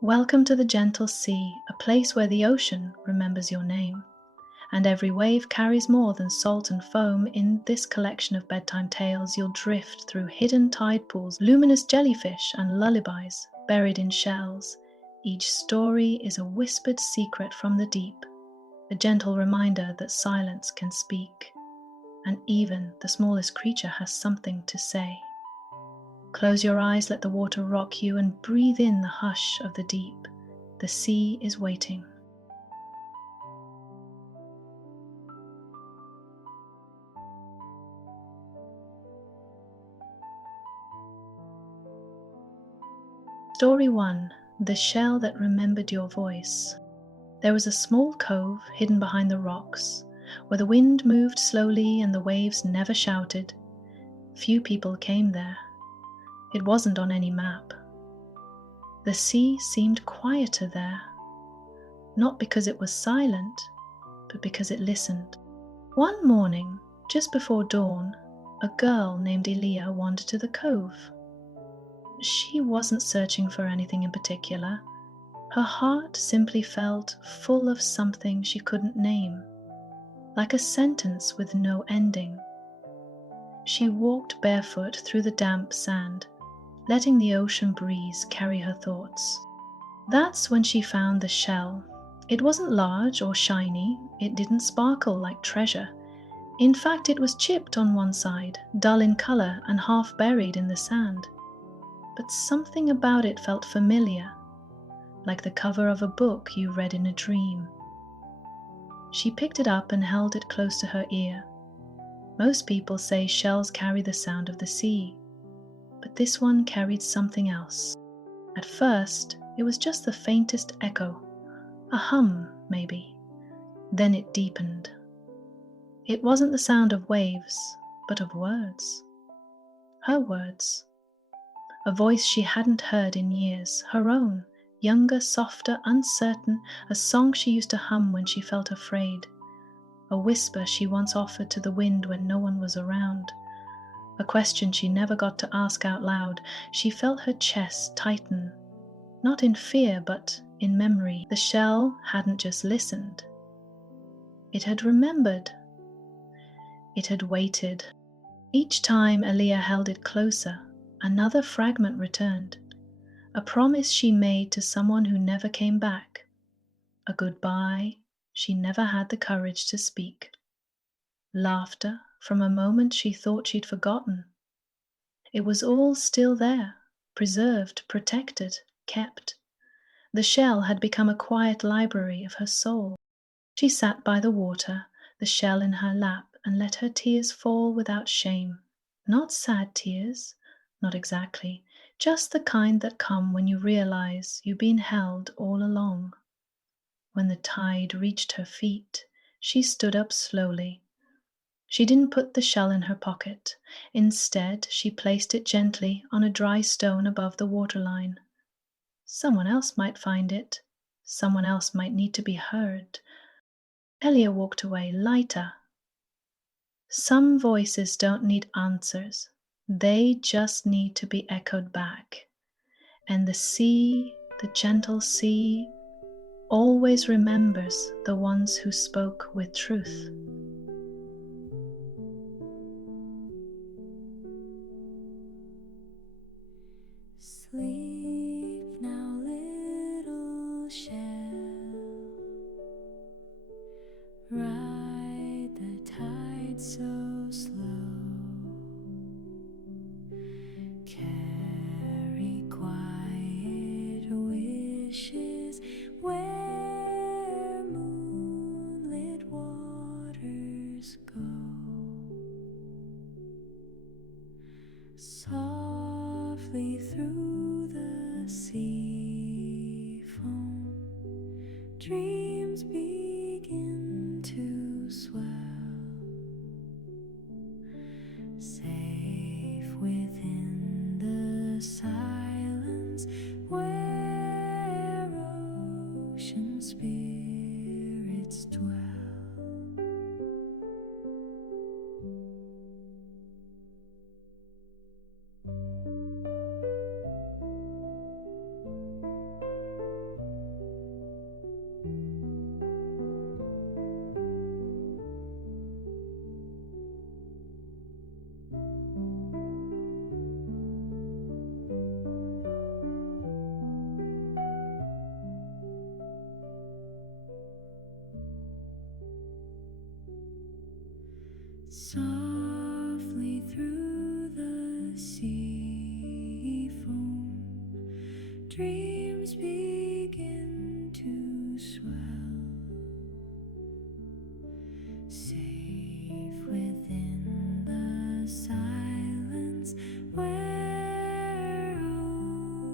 Welcome to the gentle sea, a place where the ocean remembers your name. And every wave carries more than salt and foam. In this collection of bedtime tales, you'll drift through hidden tide pools, luminous jellyfish, and lullabies buried in shells. Each story is a whispered secret from the deep, a gentle reminder that silence can speak, and even the smallest creature has something to say. Close your eyes, let the water rock you, and breathe in the hush of the deep. The sea is waiting. Story 1. The Shell That Remembered Your Voice. There was a small cove hidden behind the rocks, where the wind moved slowly and the waves never shouted. Few people came there. It wasn't on any map. The sea seemed quieter there, not because it was silent, but because it listened. One morning, just before dawn, a girl named Elia wandered to the cove. She wasn't searching for anything in particular. Her heart simply felt full of something she couldn't name, like a sentence with no ending. She walked barefoot through the damp sand, letting the ocean breeze carry her thoughts. That's when she found the shell. It wasn't large or shiny, it didn't sparkle like treasure. In fact, it was chipped on one side, dull in color and half buried in the sand. But something about it felt familiar, like the cover of a book you read in a dream. She picked it up and held it close to her ear. Most people say shells carry the sound of the sea, but this one carried something else. At first, it was just the faintest echo, a hum maybe. Then it deepened. It wasn't the sound of waves, but of words. Her words. A voice she hadn't heard in years, her own, younger, softer, uncertain, a song she used to hum when she felt afraid, a whisper she once offered to the wind when no one was around, a question she never got to ask out loud. She felt her chest tighten, not in fear but in memory. The shell hadn't just listened. It had remembered. It had waited. Each time Aaliyah held it closer, another fragment returned, a promise she made to someone who never came back, a goodbye she never had the courage to speak, laughter from a moment she thought she'd forgotten. It was all still there, preserved, protected, kept. The shell had become a quiet library of her soul. She sat by the water, the shell in her lap, and let her tears fall without shame. Not sad tears, not exactly, just the kind that come when you realize you've been held all along. When the tide reached her feet, she stood up slowly. She didn't put the shell in her pocket. Instead, she placed it gently on a dry stone above the waterline. Someone else might find it. Someone else might need to be heard. Elia walked away lighter. Some voices don't need answers. They just need to be echoed back. And the sea, the gentle sea, always remembers the ones who spoke with truth. Sleep now, little shell. Ride the tide so slow. Carry quiet wishes where moonlit waters go. Softly through the sea foam, dreams begin to swell. Safe within the silence where ocean spirits dwell. softly through the sea foam. Dreams begin to swell, safe within the silence where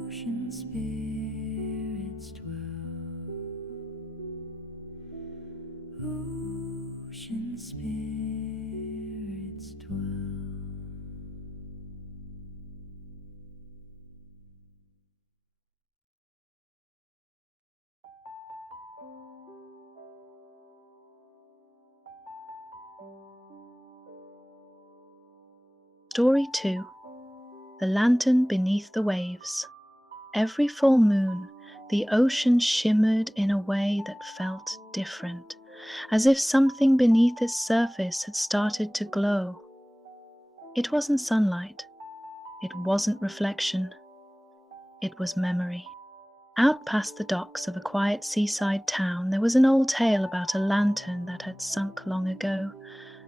ocean spirits dwell. Ocean spirits dwell. Story 2. The Lantern Beneath the Waves. Every full moon, the ocean shimmered in a way that felt different, as if something beneath its surface had started to glow. It wasn't sunlight. It wasn't reflection. It was memory. Out past the docks of a quiet seaside town, there was an old tale about a lantern that had sunk long ago.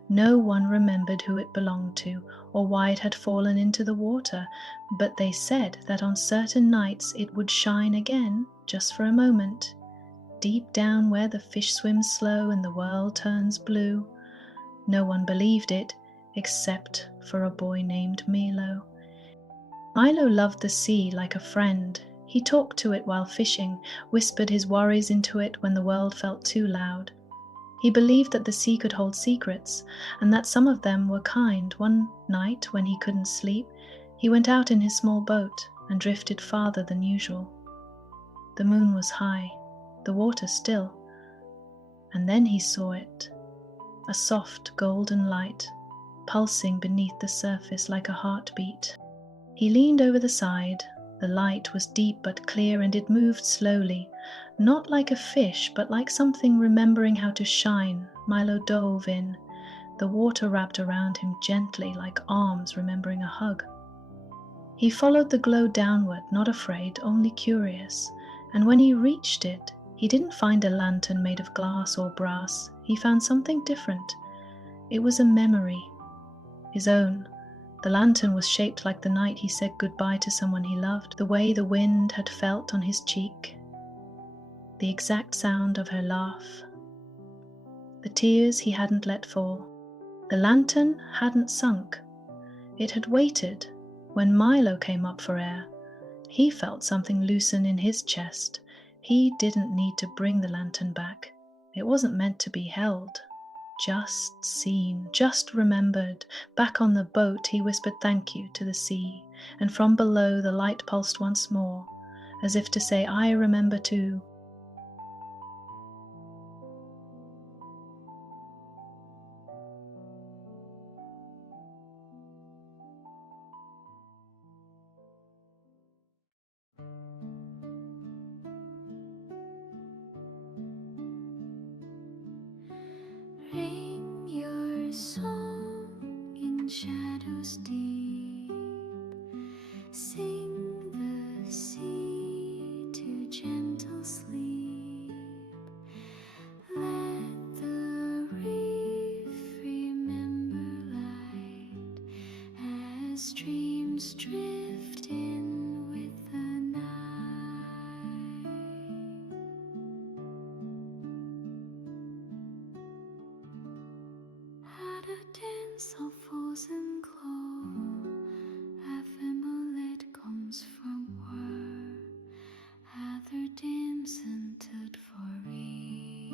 No one remembered who it belonged to or why it had fallen into the water, but they said that on certain nights it would shine again, just for a moment, deep down where the fish swim slow and the world turns blue. No one believed it, except for a boy named Milo. Milo loved the sea like a friend. He talked to it while fishing, whispered his worries into it when the world felt too loud. He believed that the sea could hold secrets, and that some of them were kind. One night, when he couldn't sleep, he went out in his small boat and drifted farther than usual. The moon was high, the water still, and then he saw it, a soft golden light, pulsing beneath the surface like a heartbeat. He leaned over the side. The light was deep but clear, and it moved slowly, not like a fish, but like something remembering how to shine. Milo dove in. The water wrapped around him gently, like arms remembering a hug. He followed the glow downward, not afraid, only curious. And when he reached it, he didn't find a lantern made of glass or brass. He found something different. It was a memory, his own. The lantern was shaped like the night he said goodbye to someone he loved, the way the wind had felt on his cheek, the exact sound of her laugh, the tears he hadn't let fall. The lantern hadn't sunk. It had waited. When Milo came up for air, he felt something loosen in his chest. He didn't need to bring the lantern back. It wasn't meant to be held. Just seen, just remembered. Back on the boat, he whispered thank you to the sea, and from below the light pulsed once more, as if to say, I remember too. Ring your song in shadows deep. Sing the sea to gentle sleep. Let the reef remember light as dreams drift in with the night. At a dance of frozen glow, ephemeral comes from where other dance entered for reef.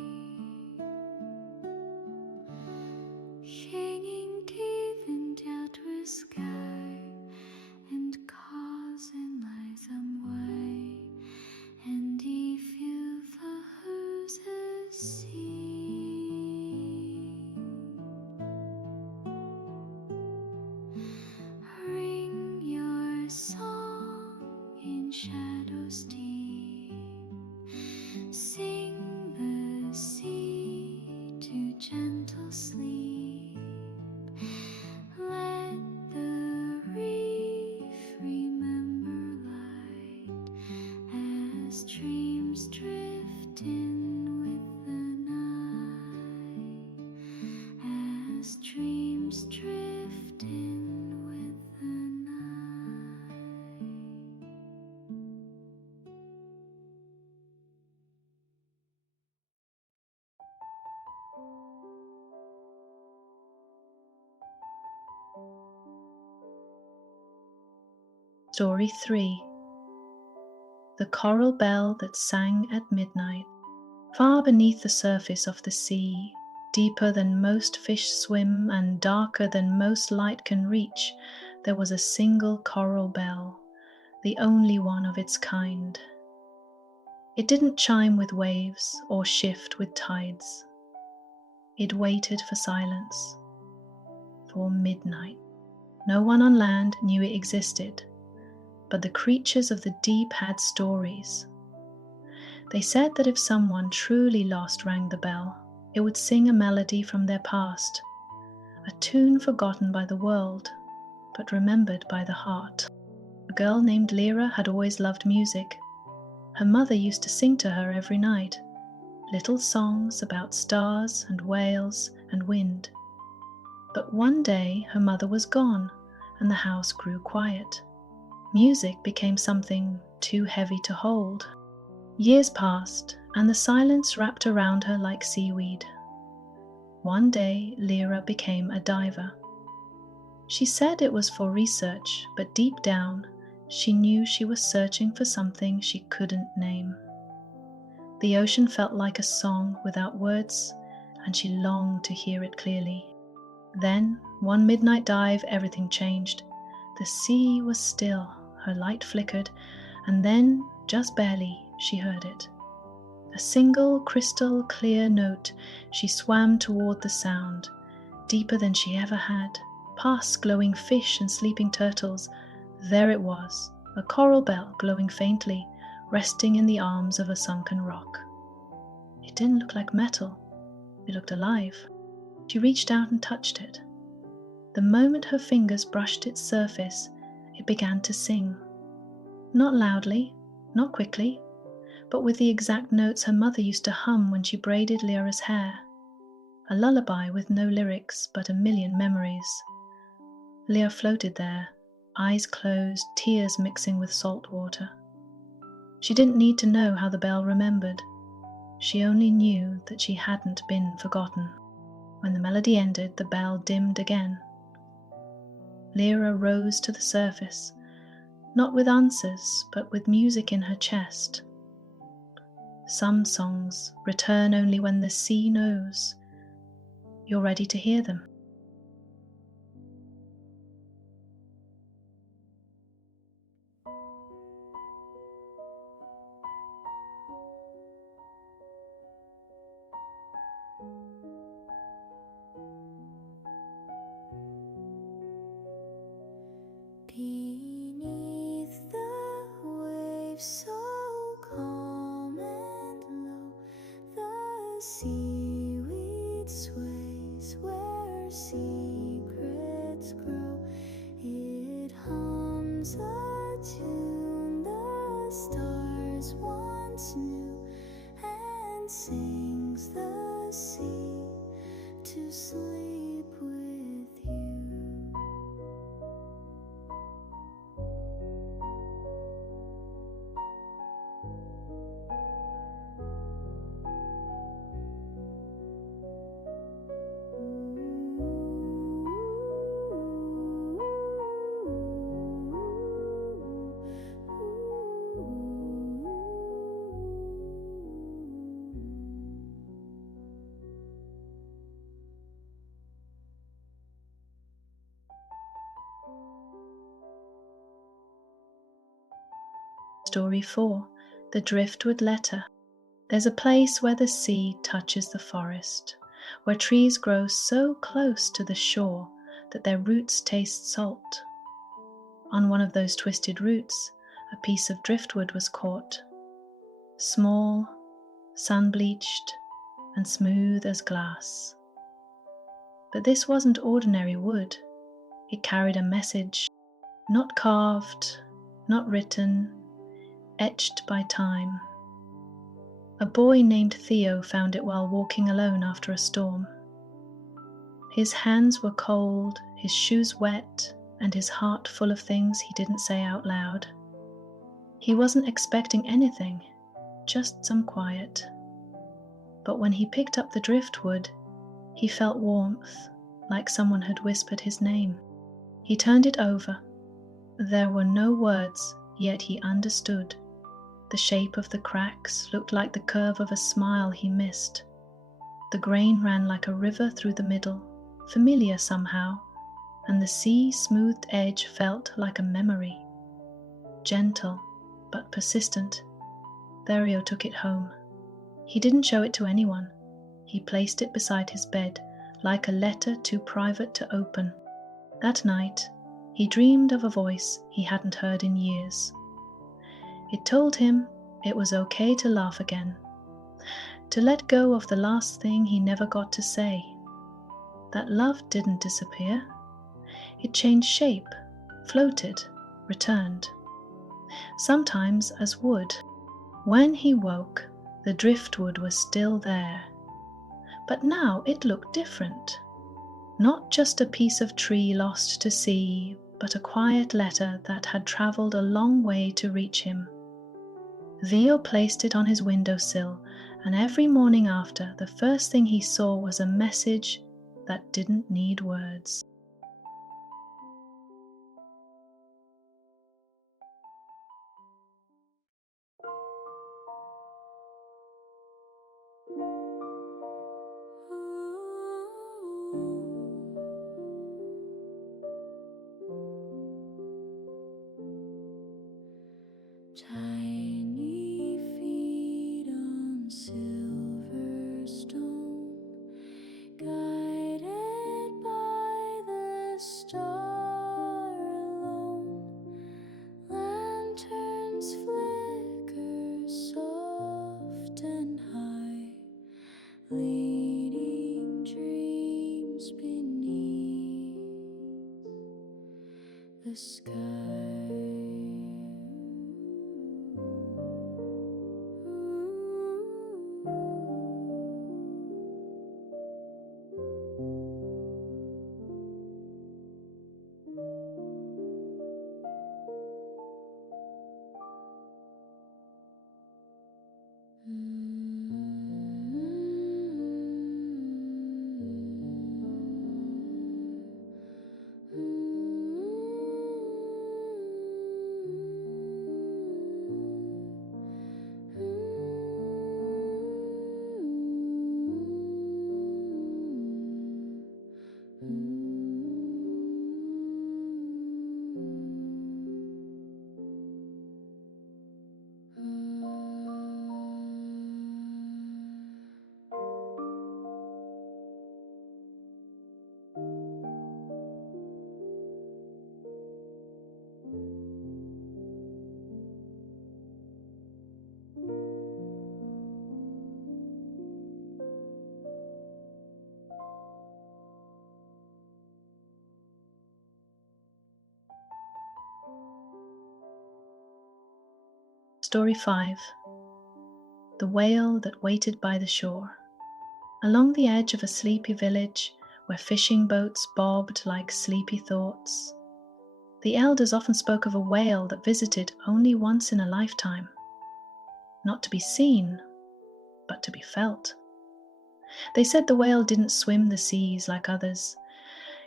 Shining deep in the outer sky, and Story 3. The Coral Bell That Sang at Midnight. Far beneath the surface of the sea, deeper than most fish swim and darker than most light can reach, there was a single coral bell, the only one of its kind. It didn't chime with waves or shift with tides. It waited for silence, for midnight. No one on land knew it existed, but the creatures of the deep had stories. They said that if someone truly lost rang the bell, it would sing a melody from their past, a tune forgotten by the world, but remembered by the heart. A girl named Lyra had always loved music. Her mother used to sing to her every night, little songs about stars and whales and wind. But one day her mother was gone, and the house grew quiet. Music became something too heavy to hold. Years passed, and the silence wrapped around her like seaweed. One day, Lyra became a diver. She said it was for research, but deep down, she knew she was searching for something she couldn't name. The ocean felt like a song without words, and she longed to hear it clearly. Then, one midnight dive, everything changed. The sea was still, her light flickered, and then, just barely, she heard it. A single crystal clear note. She swam toward the sound, deeper than she ever had, past glowing fish and sleeping turtles. There it was, a coral bell glowing faintly, resting in the arms of a sunken rock. It didn't look like metal. It looked alive. She reached out and touched it. The moment her fingers brushed its surface, it began to sing. Not loudly, not quickly, but with the exact notes her mother used to hum when she braided Lyra's hair. A lullaby with no lyrics, but a million memories. Lyra floated there, eyes closed, tears mixing with salt water. She didn't need to know how the bell remembered. She only knew that she hadn't been forgotten. When the melody ended, the bell dimmed again. Lyra rose to the surface, not with answers, but with music in her chest. Some songs return only when the sea knows you're ready to hear them. Beneath the waves so calm and low, the seaweed sways where secrets grow. It hums a tune the stars once knew, and sings the sea to sleep with you. Story 4. The Driftwood Letter. There's a place where the sea touches the forest, where trees grow so close to the shore that their roots taste salt. On one of those twisted roots, a piece of driftwood was caught. Small, sun-bleached, and smooth as glass. But this wasn't ordinary wood. It carried a message, not carved, not written, etched by time. A boy named Theo found it while walking alone after a storm. His hands were cold, his shoes wet, and his heart full of things he didn't say out loud. He wasn't expecting anything, just some quiet. But when he picked up the driftwood, he felt warmth, like someone had whispered his name. He turned it over. There were no words, yet he understood. The shape of the cracks looked like the curve of a smile he missed. The grain ran like a river through the middle, familiar somehow, and the sea-smoothed edge felt like a memory. Gentle, but persistent. Therio took it home. He didn't show it to anyone. He placed it beside his bed, like a letter too private to open. That night, he dreamed of a voice he hadn't heard in years. It told him it was okay to laugh again, to let go of the last thing he never got to say. That love didn't disappear. It changed shape, floated, returned. Sometimes as wood. When he woke, the driftwood was still there. But now it looked different. Not just a piece of tree lost to sea, but a quiet letter that had travelled a long way to reach him. Theo placed it on his windowsill, and every morning after, the first thing he saw was a message that didn't need words. Tiny feet on silver stone, guided by the star alone. Lanterns flicker soft and high, leading dreams beneath the sky. Story 5. The Whale That Waited by the Shore. Along the edge of a sleepy village, where fishing boats bobbed like sleepy thoughts, the elders often spoke of a whale that visited only once in a lifetime. Not to be seen, but to be felt. They said the whale didn't swim the seas like others.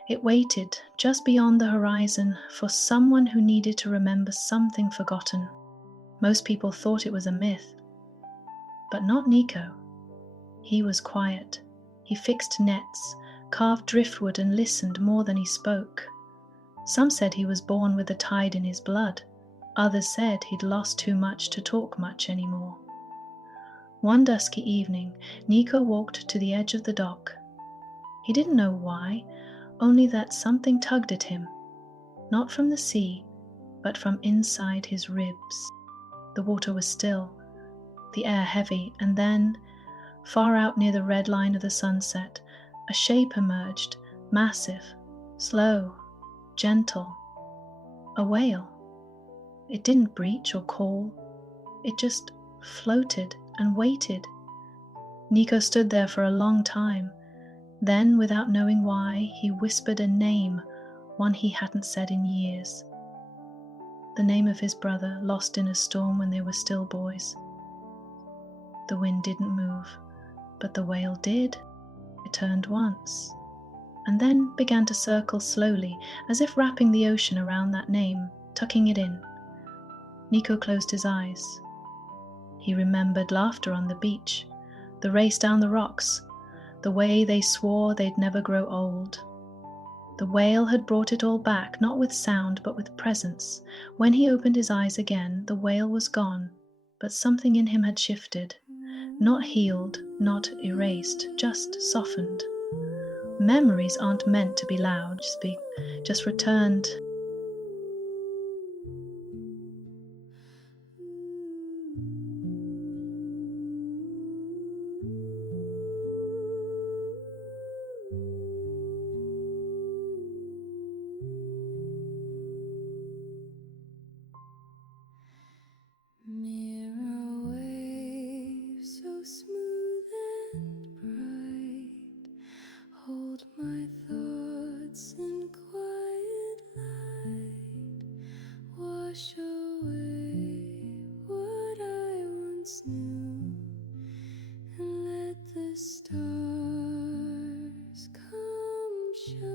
It waited just beyond the horizon for someone who needed to remember something forgotten. Most people thought it was a myth, but not Nico. He was quiet. He fixed nets, carved driftwood, and listened more than he spoke. Some said he was born with the tide in his blood. Others said he'd lost too much to talk much anymore. One dusky evening, Nico walked to the edge of the dock. He didn't know why, only that something tugged at him, not from the sea, but from inside his ribs. The water was still, the air heavy, and then, far out near the red line of the sunset, a shape emerged, massive, slow, gentle. A whale. It didn't breach or call. It just floated and waited. Nico stood there for a long time. Then, without knowing why, he whispered a name, one he hadn't said in years. The name of his brother, lost in a storm when they were still boys. The wind didn't move, but the whale did. It turned once, and then began to circle slowly, as if wrapping the ocean around that name, tucking it in. Nico closed his eyes. He remembered laughter on the beach, the race down the rocks, the way they swore they'd never grow old. The whale had brought it all back, not with sound, but with presence. When he opened his eyes again, the whale was gone, but something in him had shifted. Not healed, not erased, just softened. Memories aren't meant to be loud, just returned. Mirror waves so smooth and bright, hold my thoughts in quiet light, wash away what I once knew, and let the stars come shining.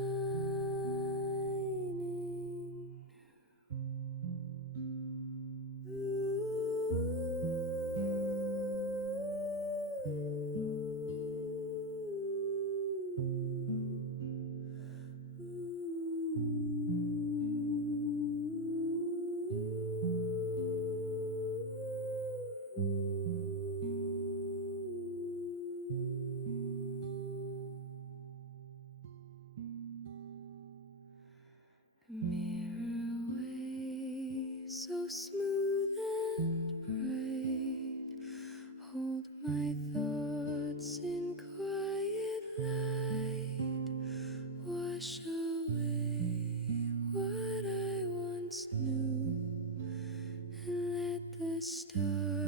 Mirror waves so smooth and bright, hold my thoughts in quiet light, wash away what I once knew, and let the stars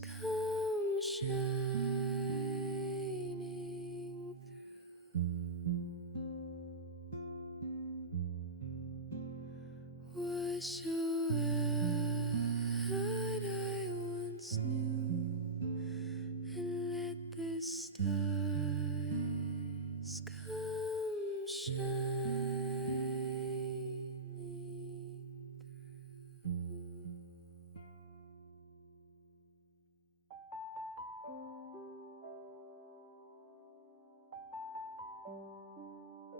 come shining through. Wash away what I once knew, and let the stars come shining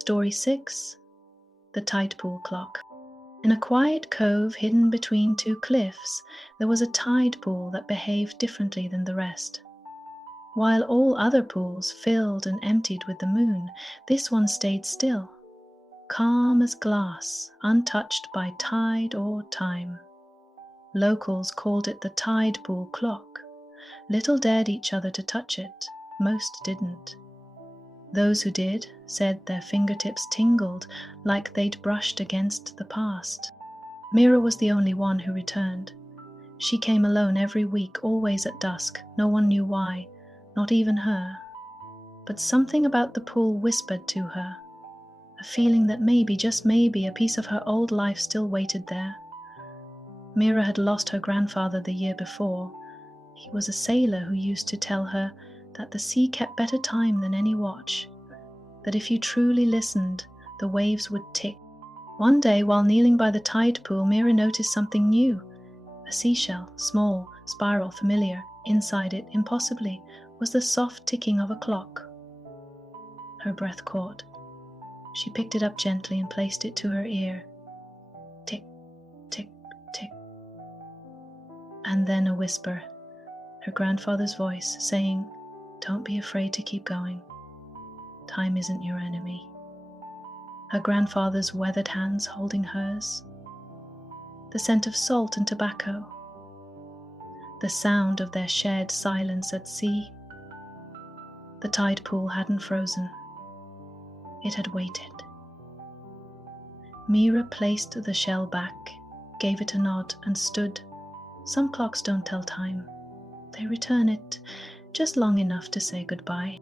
Story 6. The Tidepool Clock. In a quiet cove hidden between two cliffs, there was a tide pool that behaved differently than the rest. While all other pools filled and emptied with the moon, this one stayed still, calm as glass, untouched by tide or time. Locals called it the Tidepool Clock. Little dared each other to touch it, most didn't. Those who did said their fingertips tingled like they'd brushed against the past. Mira was the only one who returned. She came alone every week, always at dusk. No one knew why, not even her. But something about the pool whispered to her, a feeling that maybe, just maybe, a piece of her old life still waited there. Mira had lost her grandfather the year before. He was a sailor who used to tell her that the sea kept better time than any watch, that if you truly listened, the waves would tick. One day, while kneeling by the tide pool, Mira noticed something new. A seashell, small, spiral, familiar. Inside it, impossibly, was the soft ticking of a clock. Her breath caught. She picked it up gently and placed it to her ear. Tick, tick, tick. And then a whisper, her grandfather's voice, saying, "Don't be afraid to keep going. Time isn't your enemy." Her grandfather's weathered hands holding hers. The scent of salt and tobacco. The sound of their shared silence at sea. The tide pool hadn't frozen. It had waited. Mira placed the shell back, gave it a nod, and stood. Some clocks don't tell time. They return it just long enough to say goodbye.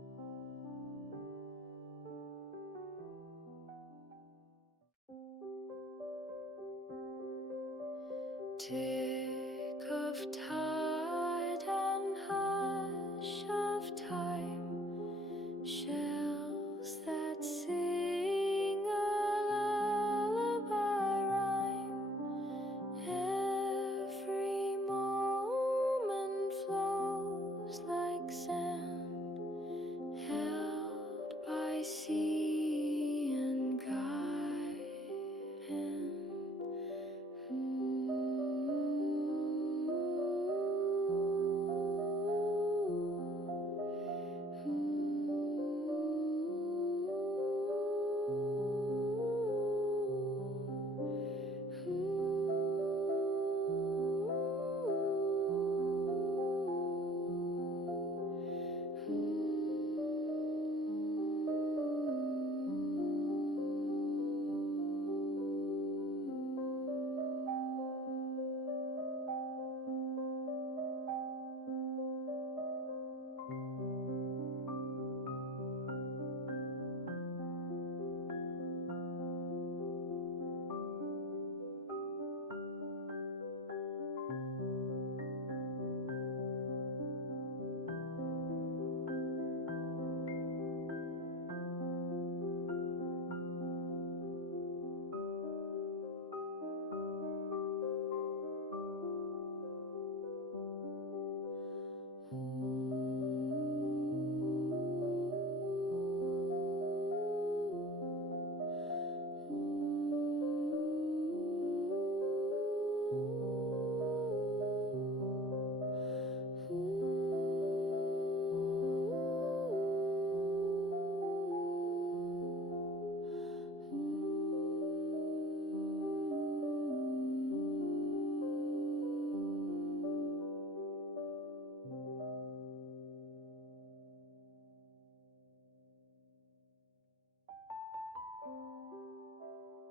Tick of tide and hush of time, shells that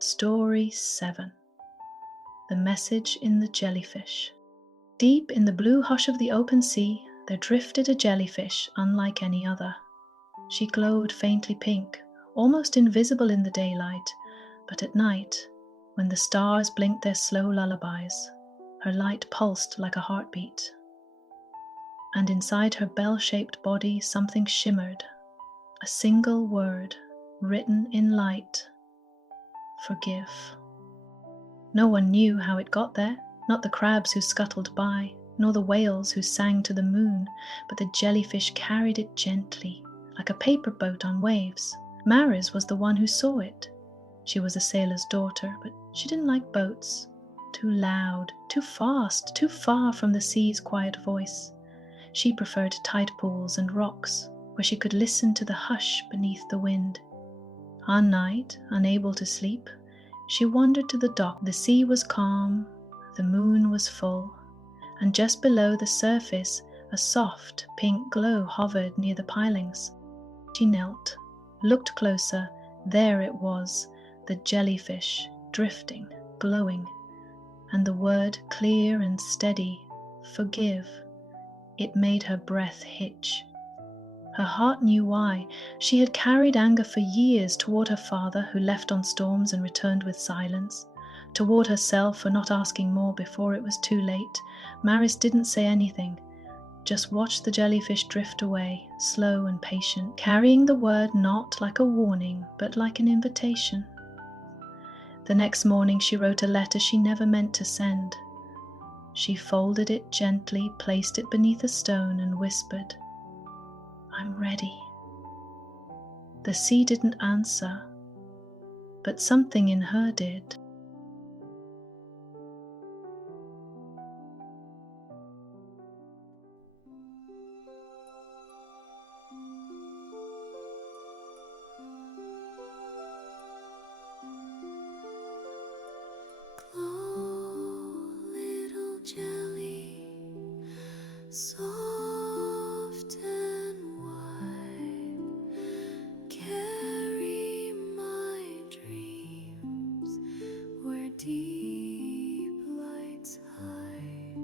Story 7. The Message in the Jellyfish. Deep in the blue hush of the open sea, there drifted a jellyfish unlike any other. She glowed faintly pink, almost invisible in the daylight, but at night, when the stars blinked their slow lullabies, her light pulsed like a heartbeat. And inside her bell-shaped body something shimmered, a single word written in light: forgive. No one knew how it got there, not the crabs who scuttled by, nor the whales who sang to the moon, but the jellyfish carried it gently, like a paper boat on waves. Maris was the one who saw it. She was a sailor's daughter, but she didn't like boats. Too loud, too fast, too far from the sea's quiet voice. She preferred tide pools and rocks, where she could listen to the hush beneath the wind. One night, unable to sleep, she wandered to the dock. The sea was calm, the moon was full, and just below the surface a soft pink glow hovered near the pilings. She knelt, looked closer. There it was, the jellyfish, drifting, glowing, and the word clear and steady: forgive. It made her breath hitch. Her heart knew why. She had carried anger for years toward her father, who left on storms and returned with silence, toward herself for not asking more before it was too late. Maris didn't say anything, just watched the jellyfish drift away, slow and patient, carrying the word not like a warning, but like an invitation. The next morning she wrote a letter she never meant to send. She folded it gently, placed it beneath a stone, and whispered, "I'm ready." The sea didn't answer, but something in her did. Glow, little jelly, soft and white, carry my dreams where deep lights hide.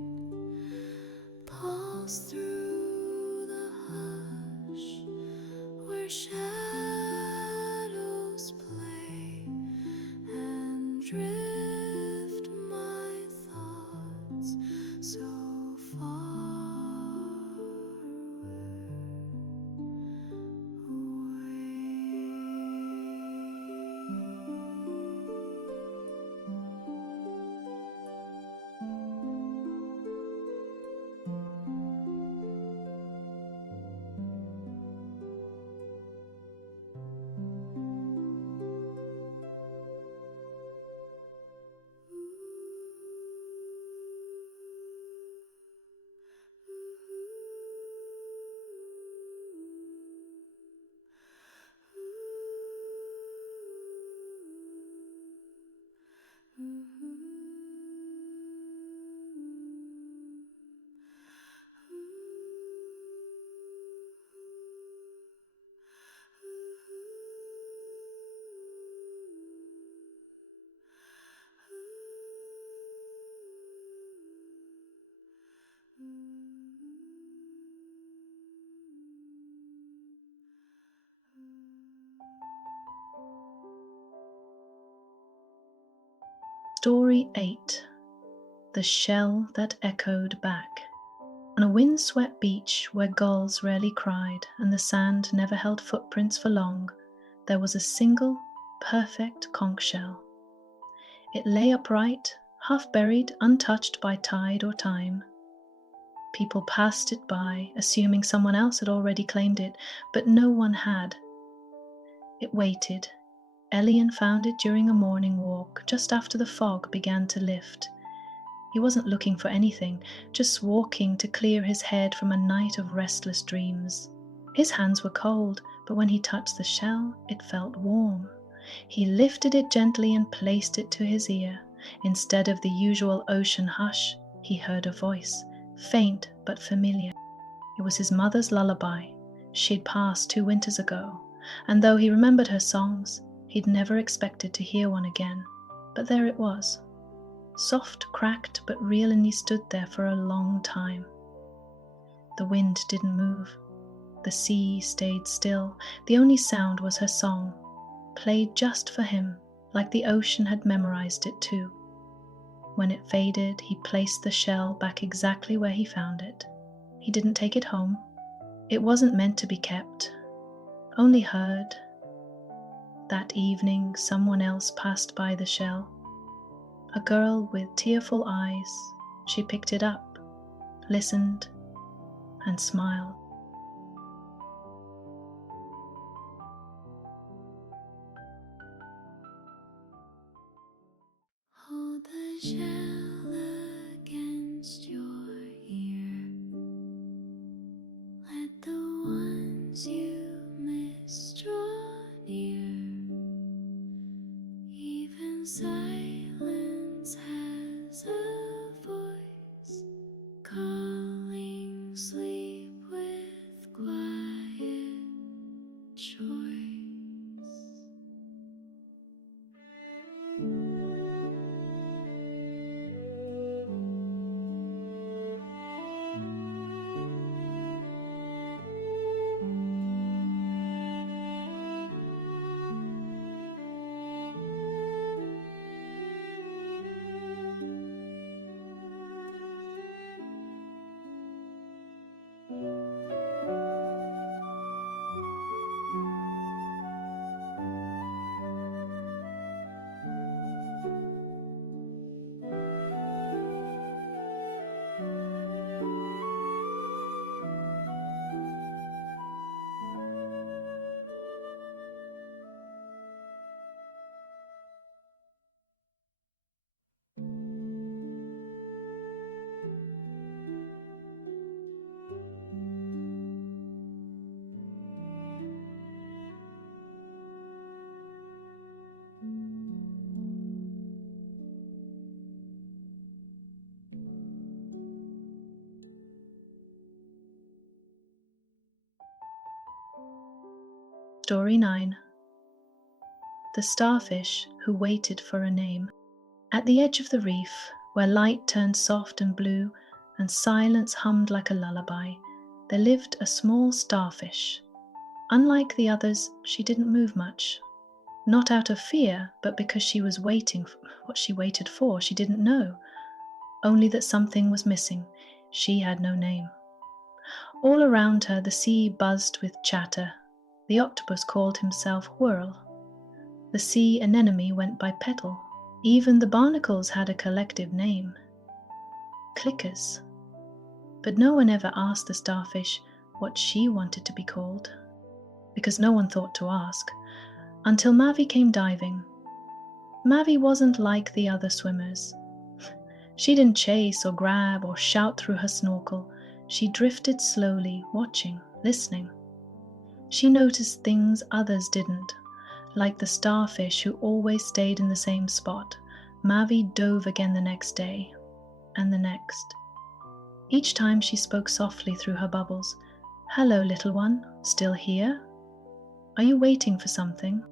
Pulse through the hush where shadows play, and drift my thoughts so far Story 8. The Shell That Echoed Back. On a wind-swept beach where gulls rarely cried and the sand never held footprints for long, there was a single, perfect conch shell. It lay upright, half buried, untouched by tide or time. People passed it by, assuming someone else had already claimed it, but no one had. It waited. Elian found it during a morning walk, just after the fog began to lift. He wasn't looking for anything, just walking to clear his head from a night of restless dreams. His hands were cold, but when he touched the shell, it felt warm. He lifted it gently and placed it to his ear. Instead of the usual ocean hush, he heard a voice, faint but familiar. It was his mother's lullaby. She'd passed 2 winters ago, and though he remembered her songs, He'd never expected to hear one again, but there it was. Soft, cracked, but real, and he stood there for a long time. The wind didn't move. The sea stayed still. The only sound was her song, played just for him, like the ocean had memorized it too. When it faded, he placed the shell back exactly where he found it. He didn't take it home. It wasn't meant to be kept, only heard. That evening, someone else passed by the shell. A girl with tearful eyes. She picked it up, listened, and smiled. Hold the shell against your ear. Let the ones you miss draw near. Even silence has a voice, calling sleep with quiet choice. Story 9. The Starfish Who Waited for a Name. At the edge of the reef, where light turned soft and blue and silence hummed like a lullaby, there lived a small starfish. Unlike the others, she didn't move much. Not out of fear, but because she was waiting. What she waited for, she didn't know. Only that something was missing. She had no name. All around her, the sea buzzed with chatter. The octopus called himself Whirl. The sea anemone went by Petal. Even the barnacles had a collective name. Clickers. But no one ever asked the starfish what she wanted to be called, because no one thought to ask, until Mavi came diving. Mavi wasn't like the other swimmers. She didn't chase or grab or shout through her snorkel. She drifted slowly, watching, listening. She noticed things others didn't, like the starfish who always stayed in the same spot. Mavi dove again the next day, and the next. Each time she spoke softly through her bubbles. "Hello, little one, still here? Are you waiting for something?"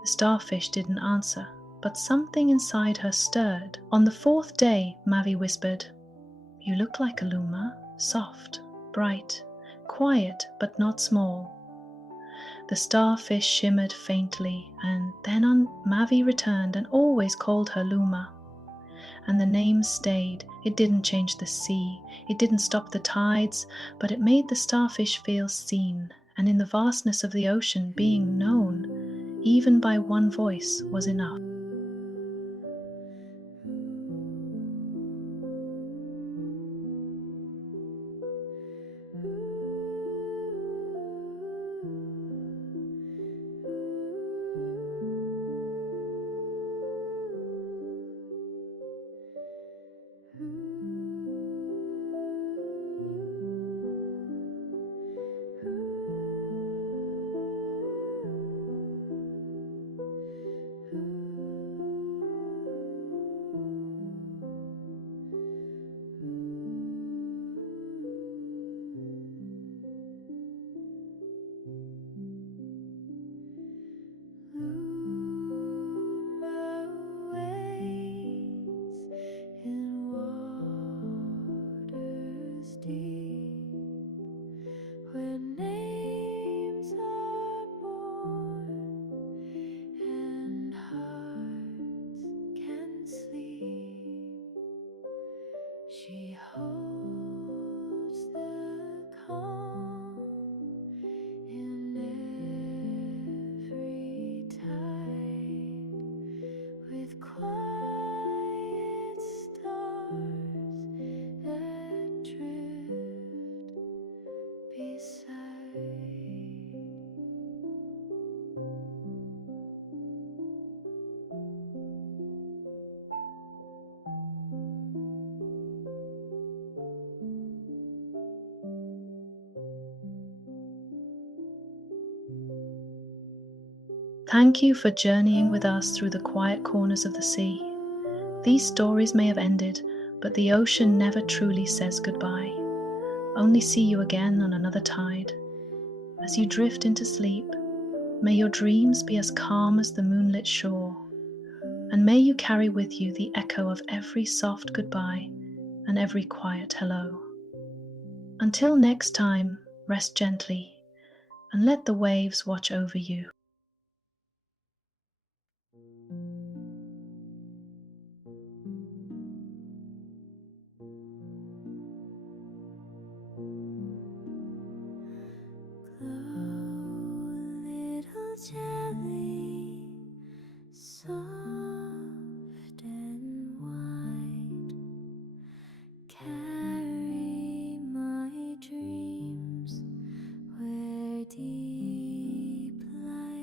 The starfish didn't answer, but something inside her stirred. On the fourth day, Mavi whispered, "You look like a luma, soft, bright, quiet, but not small." The starfish shimmered faintly, and then Mavi returned and always called her Luma. And the name stayed. It didn't change the sea, it didn't stop the tides, but it made the starfish feel seen, and in the vastness of the ocean, being known, even by one voice, was enough. Thank you for journeying with us through the quiet corners of the sea. These stories may have ended, but the ocean never truly says goodbye. Only see you again on another tide. As you drift into sleep, may your dreams be as calm as the moonlit shore, and may you carry with you the echo of every soft goodbye and every quiet hello. Until next time, rest gently and let the waves watch over you. Glow, little jelly, soft and white. Carry my dreams where deep light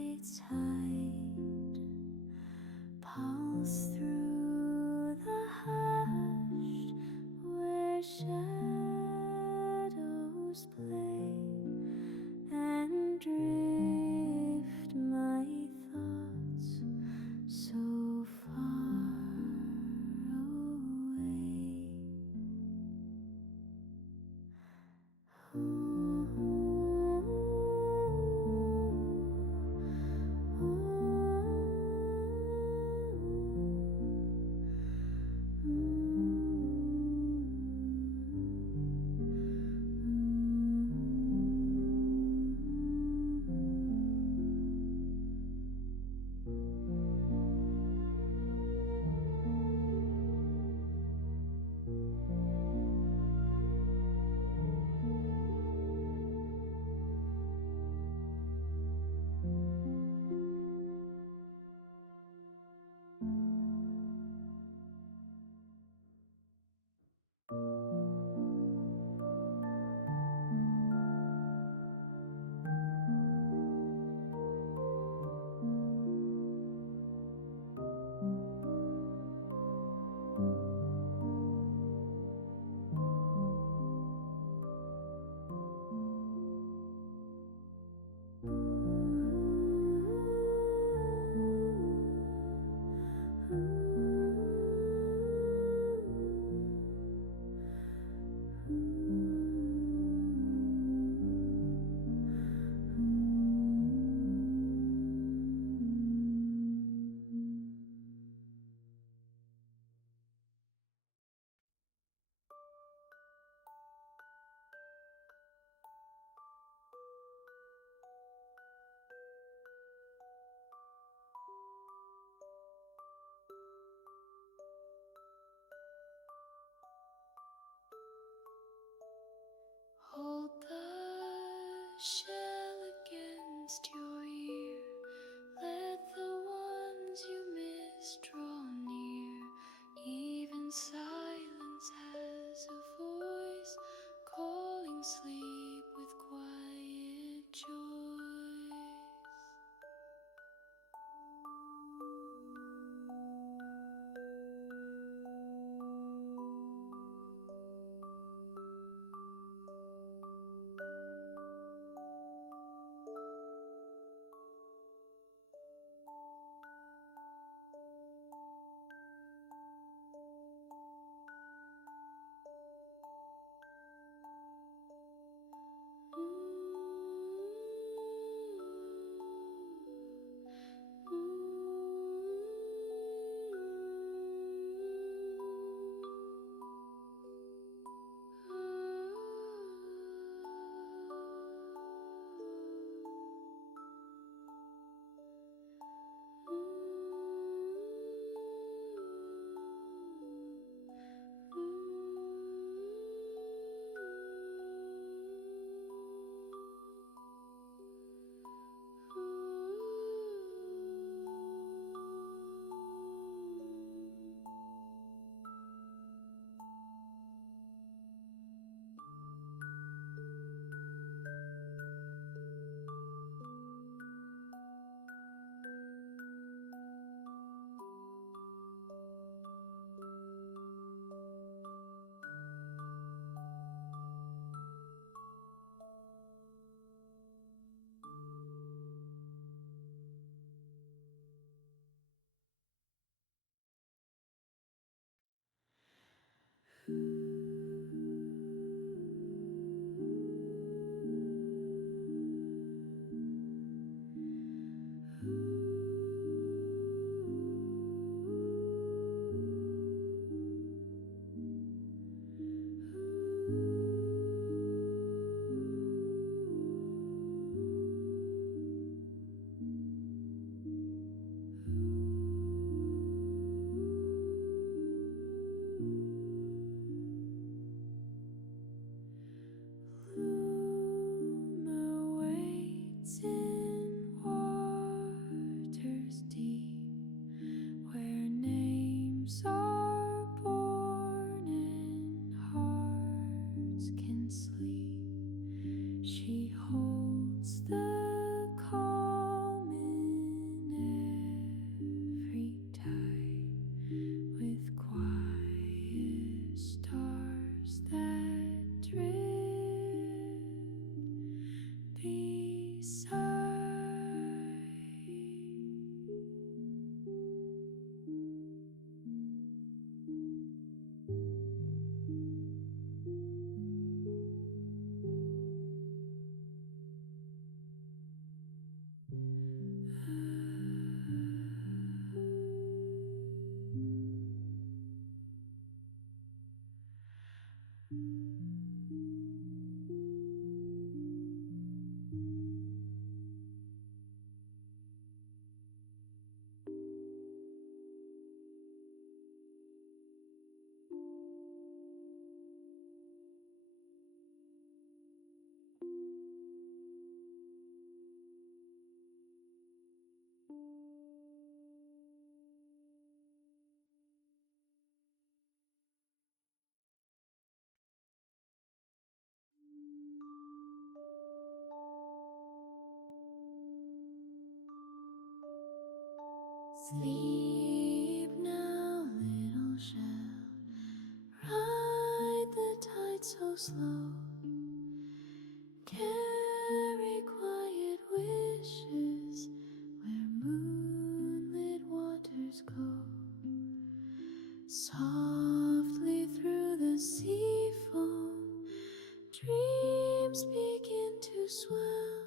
Sleep now, little shell. Ride the tide so slow. Carry quiet wishes where moonlit waters go. Softly through the sea foam, dreams begin to swell.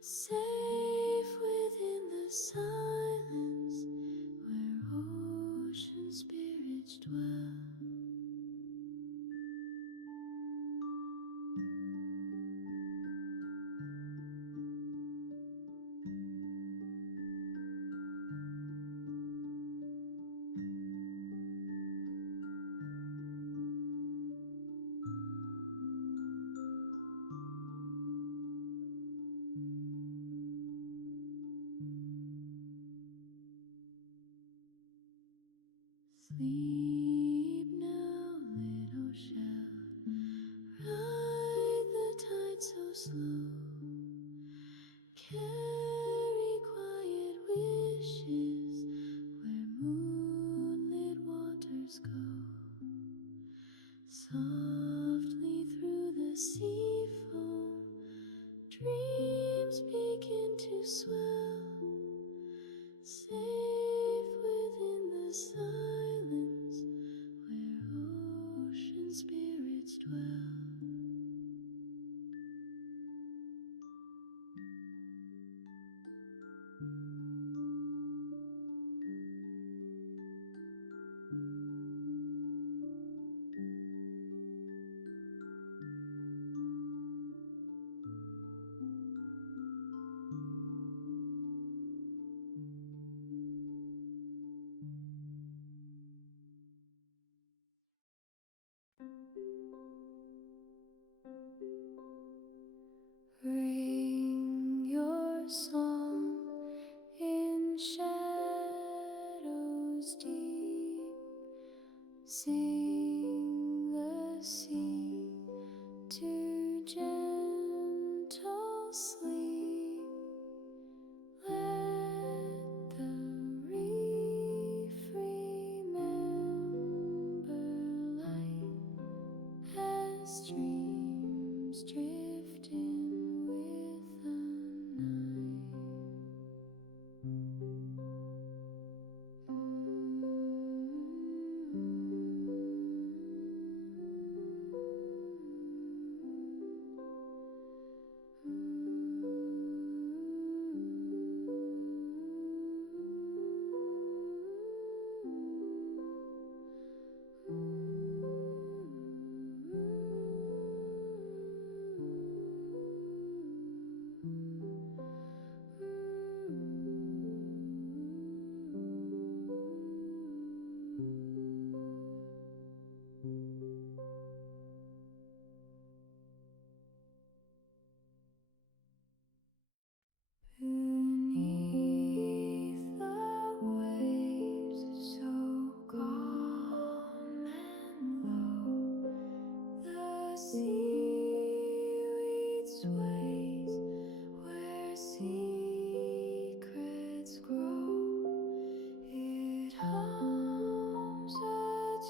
Safe within the silence where ocean spirits dwell. Sleep now, little shell. Ride the tide so slow. Carry quiet wishes where moonlit waters go. Softly through the sea foam, dreams begin to swell. Safe within the silence where ocean spirits dwell.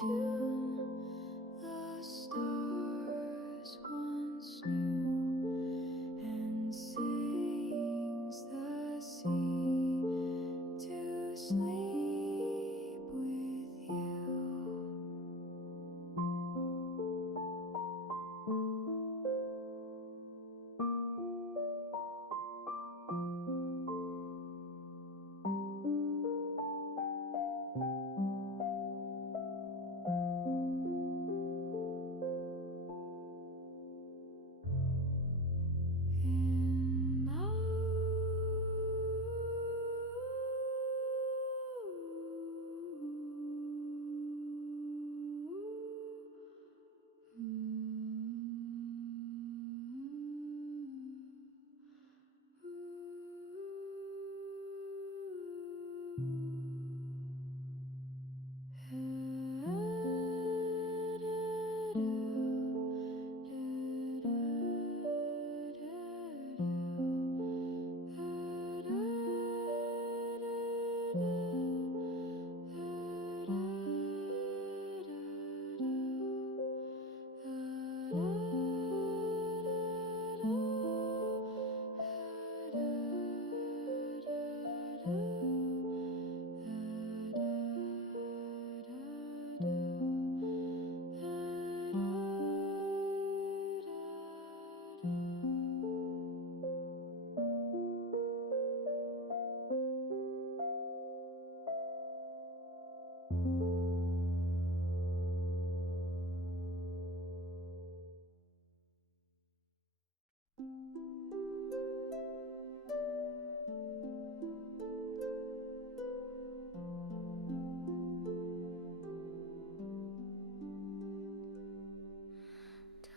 tune the stars once knew, and sings the sea to sleep with you. In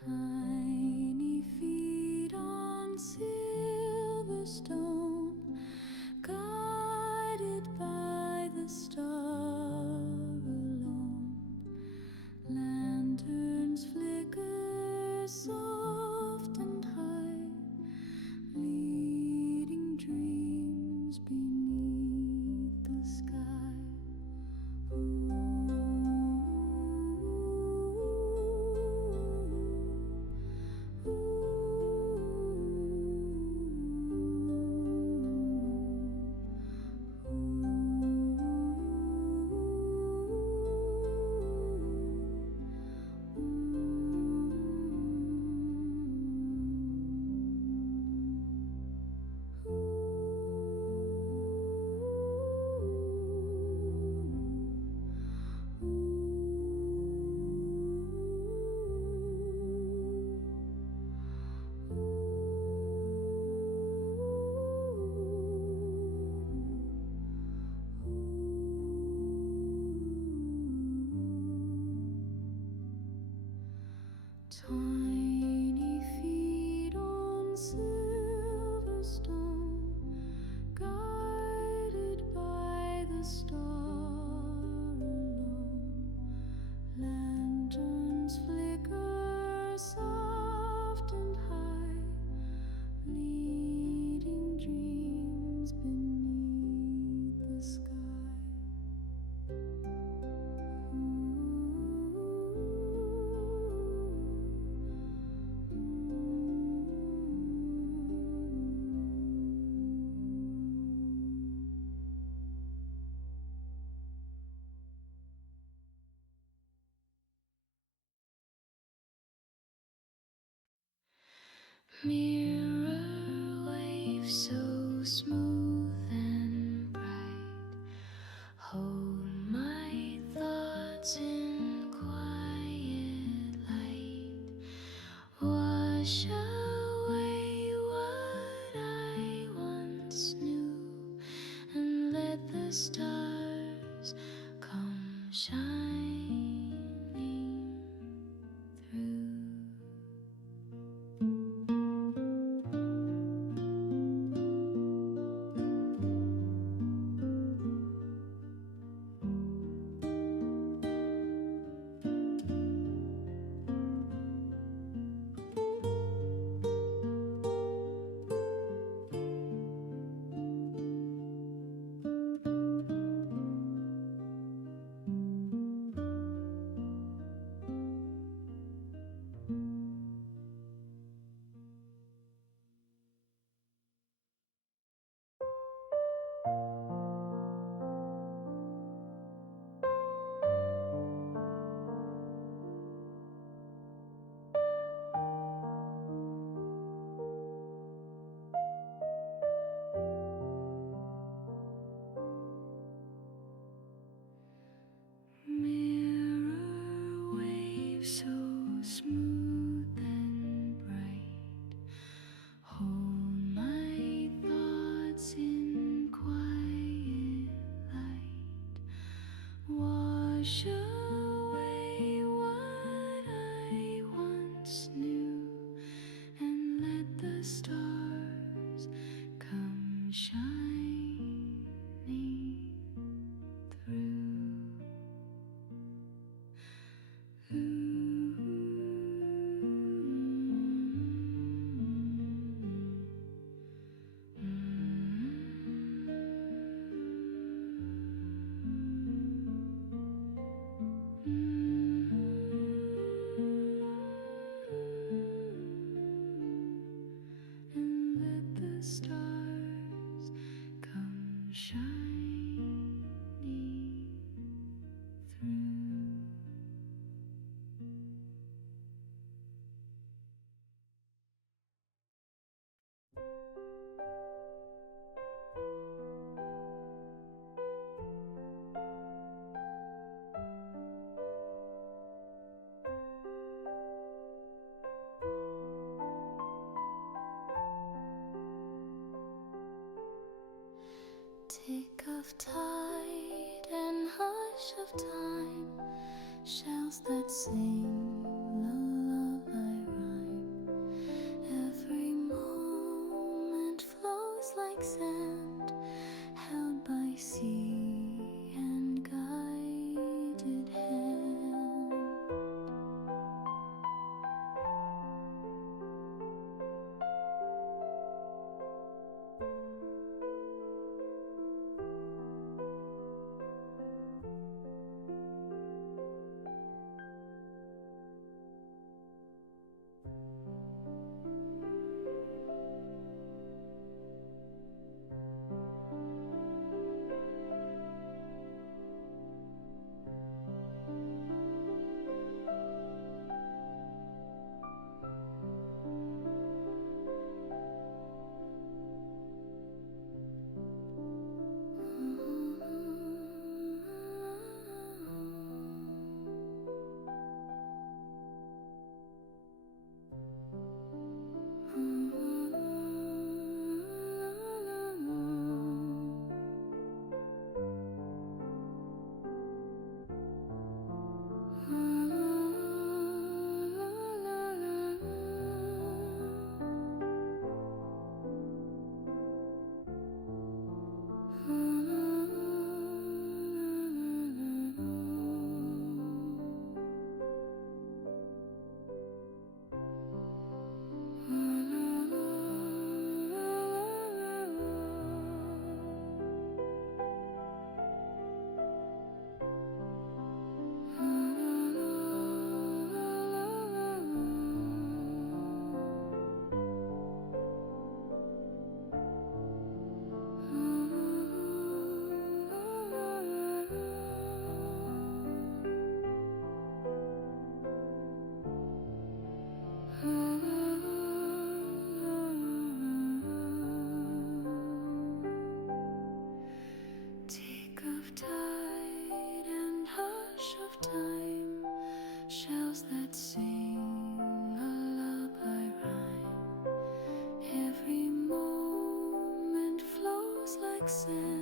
tiny feet on silver stone, guided by the star alone. Lanterns flicker soft and high, leading dreams beneath the sky. Tiny feet on silver stone, guided by the star alone. Lanterns flicker soft and high, leading dreams beneath the sky. Mirror wave so smooth and bright, hold my thoughts in quiet light. Wash away what I once knew, and let the stars come shining through. so smooth and bright. Hold my thoughts in quiet light. Wash away what I once knew, and let the stars come shining through. And let the stars come shining through. Tick of tide and hush of time, shells that sing lullaby rhyme. Every moment flows like sand, held by sea and guided hand. Tick of tide and hush of time, shells that sing lullaby rhyme. Every moment flows like sand,